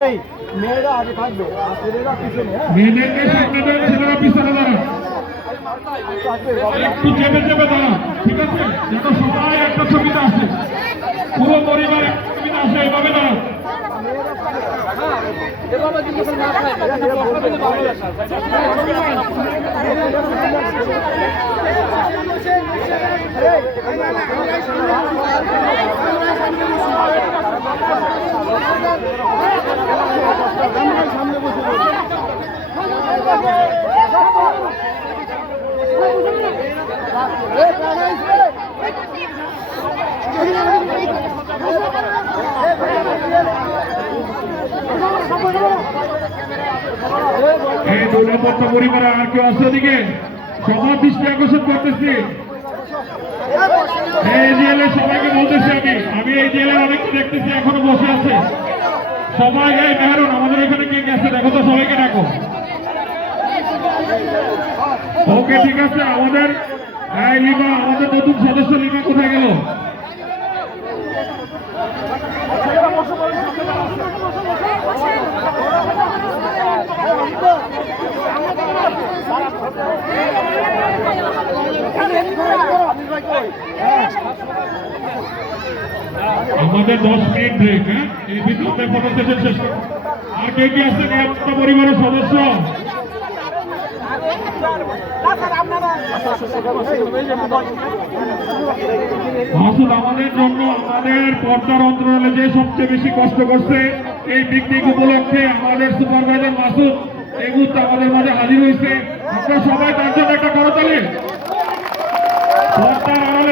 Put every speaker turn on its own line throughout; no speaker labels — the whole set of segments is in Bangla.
এই মেয়েরা আগে থাকবে আর ছেলেরা পিছনে হ্যাঁ
মেয়েদেরকে সামনে দেন ছেলেরা পিছনে দাঁড়ান একটু চেপে চেপে দাঁড়ান ঠিক আছে যেন সবাই একটা ছবিতে আসে পুরো পরিবার একটা ছবিতে আসে দাঁড়ান এই সবার দৃষ্টি আকর্ষণ করতেছি। জেলে আমি আমি এই জেলের অনেককে দেখতেছি, এখনও বসে আছে। সবাই এই মেহরুন, আমাদের এখানে কে গেছে দেখো তো সবাইকে ডাকো। ওকে, ঠিক আছে, আমাদের লিমা, আমাদের নতুন সদস্য লিমা কোথায় গেল? আমাদের দশ মিনিট ব্রেক হ্যাঁ? এই ভিতরে ফটো সেশন শেষ আর কে কি আসছেন একটা পরিবারের সদস্য। আমাদের জন্য আমাদের পর্দার অন্তরালে যে সবচেয়ে বেশি কষ্ট করছে, এই পিকনিক উপলক্ষে আমাদের সুপারভাইজার মাসুদ এই মুহূর্তে আমাদের মাঝে হাজির হয়েছে। আপনারা সবাই তার জন্য একটা আড়ালে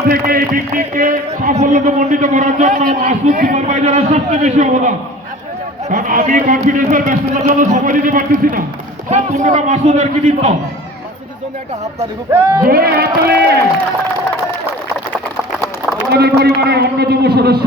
থেকে এই পিকনিককে সাফল্যমণ্ডিত করার জন্য মাসুদ সুপারভাইজারের সবচেয়ে বেশি অবদান কারণ আমি কনফিডেন্সের ব্যস্ততার জন্য সময় দিতে পারতেছি না সম্পূর্ণটা মাসুদের কৃতিত্ব আমাদের পরিবারের অন্যতম সদস্য